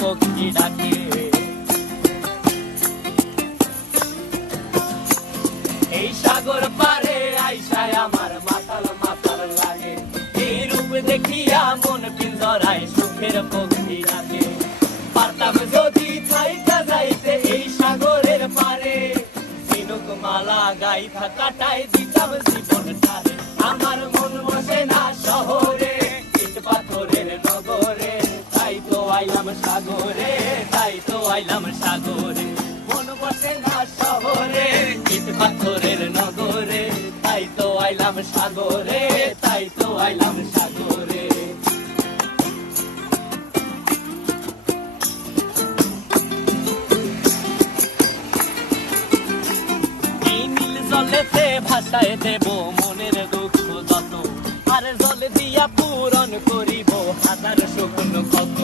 পক্ষী ডাকে। এই সাগর পারে আইসায় আমার মাতাল মাতাল লাগে, এই রূপ দেখিয়া মন পিঞ্জরায় সুখের পক্ষী ডাকে। পারতাম যদি থাইকা যাইতে এই সাগরের পারে, ঝিনুক মালা গাইথা কাটাই দিতাম জীবনটারে। আমার মন বসে না শহরে, ইট পাথরের নগরে, তাই তো আইলাম সাগরে, তাই তো আইলাম সাগরে। মন বসে না শহরে, ইট পাথরের নগরে, তাই তো আইলাম সাগরে, তাই তো আইলাম সাগরে। জলেতে ভাসায় দেব মনের দুঃখ যত, আর জল দিয়া পূরণ করিব হাজার শুকনো ক্ষত।